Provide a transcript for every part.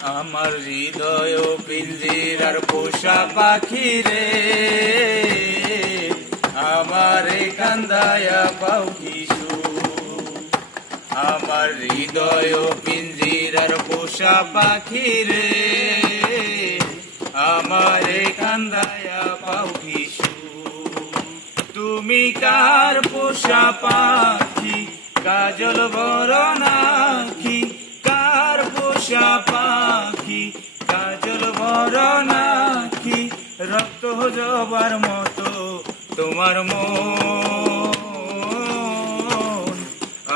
আমার হৃদয় পিঞ্জিরার পোষা পাখি রে। আমার কান্দায়া পাও কিশু। আমার হৃদয় পিঞ্জিরার পোষা পাখি রে। আমার কান্দায়া পাও কিশু। তুমি কার পোষা পাখি? কাজল বড় রক্ত জবার মতো তোমার মন।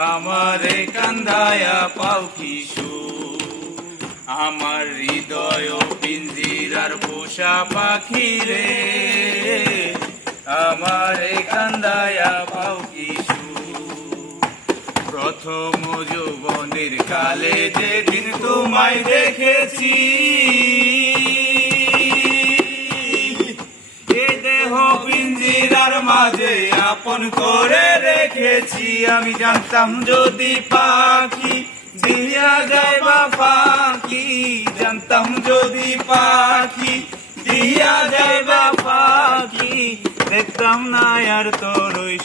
আমার কান্দায়া পাও কিশু আমার হৃদয় পিঞ্জিরার পোষা পাখি রে। আমার কান্দায়া পাও কিশু প্রথম যৌবনের কালে যেদিন তোমায় দেখেছি মাঝে আপন করে রেখেছি, আমি জানতাম যদি পাখি দিয়া যায় বা পাখি, জানতাম যদি পাখি দিয়া যায় বা পাখি, দেখতাম না আর তোর ওই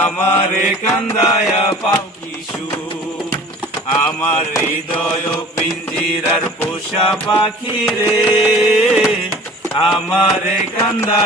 আমারে কান্দায়া পাখি সু আমার হৃদয় পিঞ্জিরার পোষা পাখি রে। আমারে কান্দা